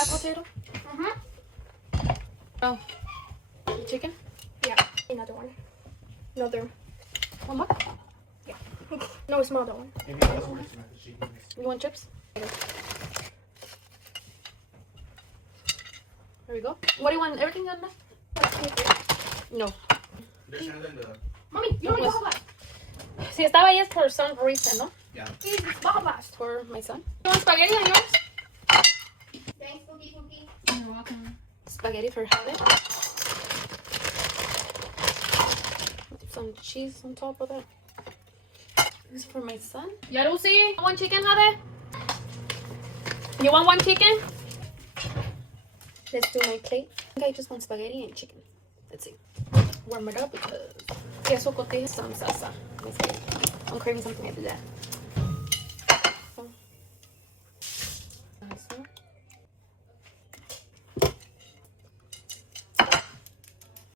mashed potato? Oh. Chicken? Yeah. Another one. Another. One more? Yeah. No, smaller one. Maybe that's what it's about, the chicken. You want chips? There we go. What do you want? Everything on that? No. They're sending the... Mami, you already baja blast. Si estaba ahí es for some reason, ¿no? Yeah. Please, baja blast. For my son. You want spaghetti on yours? Thanks, Cookie Cookie. You're welcome. Spaghetti for Jade. Some cheese on top of that. This is for my son. Yarusi, one chicken, Jade? You want one chicken? Let's do my plate. I think I just want spaghetti and chicken. Let's see. Warm it up because queso cotija some salsa. I'm craving something like that.